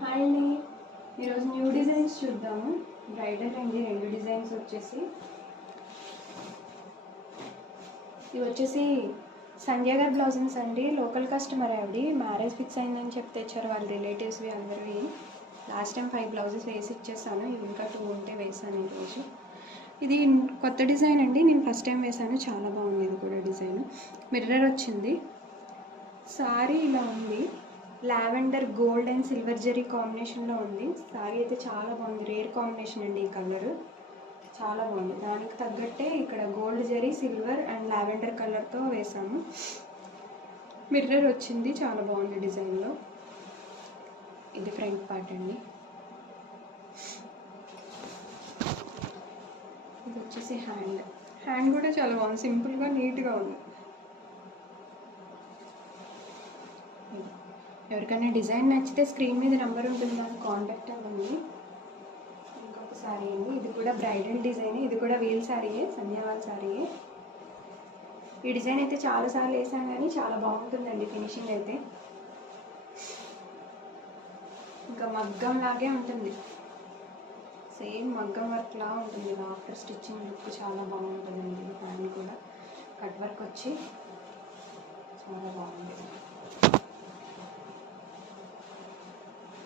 Hi అండి, ఈరోజు new designs చూద్దాము. బ్రైడల్ అండి, రెండు డిజైన్స్ వచ్చేసి ఇవి వచ్చేసి సంధ్య గారి బ్లౌజెస్ అండి. లోకల్ కస్టమర్ ఆవిడ మ్యారేజ్ ఫిక్స్ అయిందని చెప్తే తెచ్చారు వాళ్ళ రిలేటివ్స్వి అందరివి. లాస్ట్ టైం 5 బ్లౌజెస్ వేసి ఇచ్చేసాను, ఇవి ఇంకా 2 ఉంటే వేసాను ఈరోజు. ఇది కొత్త డిజైన్ అండి, నేను ఫస్ట్ టైం వేసాను, చాలా బాగుంది. ఇది కూడా డిజైన్ మిర్రర్ వచ్చింది. సారీ ఇలా ఉంది, lavender gold and silver zari కాంబినేషన్లో ఉంది. సారీ అయితే చాలా బాగుంది, రేర్ కాంబినేషన్ అండి. ఈ కలర్ చాలా బాగుంది, దానికి తగ్గట్టే ఇక్కడ gold zari silver and lavender కలర్తో వేసాము. మిర్రర్ వచ్చింది, చాలా బాగుంది డిజైన్లో. ఇది ఫ్రంట్ పార్ట్ అండి. ఇది వచ్చేసి హ్యాండ్ కూడా చాలా బాగుంది, సింపుల్గా నీట్గా ఉంది. ఎవరికైనా డిజైన్ నచ్చితే స్క్రీన్ మీద నెంబర్ ఉంటుంది, దాన్ని కాంటాక్ట్ అవ్వండి. ఇంకొక శారీ అండి, ఇది కూడా బ్రైడల్ డిజైన్. ఇది కూడా వీల్ శారీయే, సంధ్యావాల్ శారీయే. ఈ డిజైన్ అయితే చాలాసార్లు వేసాను కానీ చాలా బాగుంటుందండి ఫినిషింగ్ అయితే. ఇంకా మగ్గం లాగే ఉంటుంది, సేమ్ మగ్గం వర్క్ లా ఉంటుంది. ఆఫ్టర్ స్టిచ్చింగ్ లుక్ చాలా బాగుంటుందండి. హ్యాండ్ కూడా కట్ వర్క్ వచ్చి చాలా బాగుంది.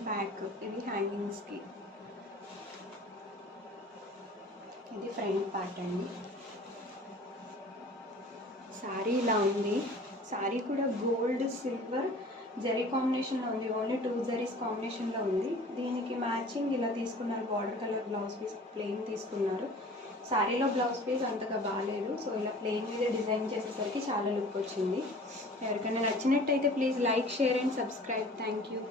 బ్యాక్ ఇది హ్యాంగింగ్స్కి. ఇది ఫ్రంట్ పార్ట్ అండి. శారీ ఇలా ఉంది. శారీ కూడా గోల్డ్ సిల్వర్ జరీ కాంబినేషన్లో ఉంది, ఓన్లీ 2 జరీస్ కాంబినేషన్లో ఉంది. దీనికి మ్యాచింగ్ ఇలా తీసుకున్నారు, border colour blouse piece plain తీసుకున్నారు. శారీలో బ్లౌజ్ పీస్ అంతగా బాగాలేదు, సో ఇలా ప్లెయిన్ మీద డిజైన్ చేసేసరికి చాలా లుక్ వచ్చింది. ఎవరికైనా నచ్చినట్టయితే please like, share and subscribe. Thank you.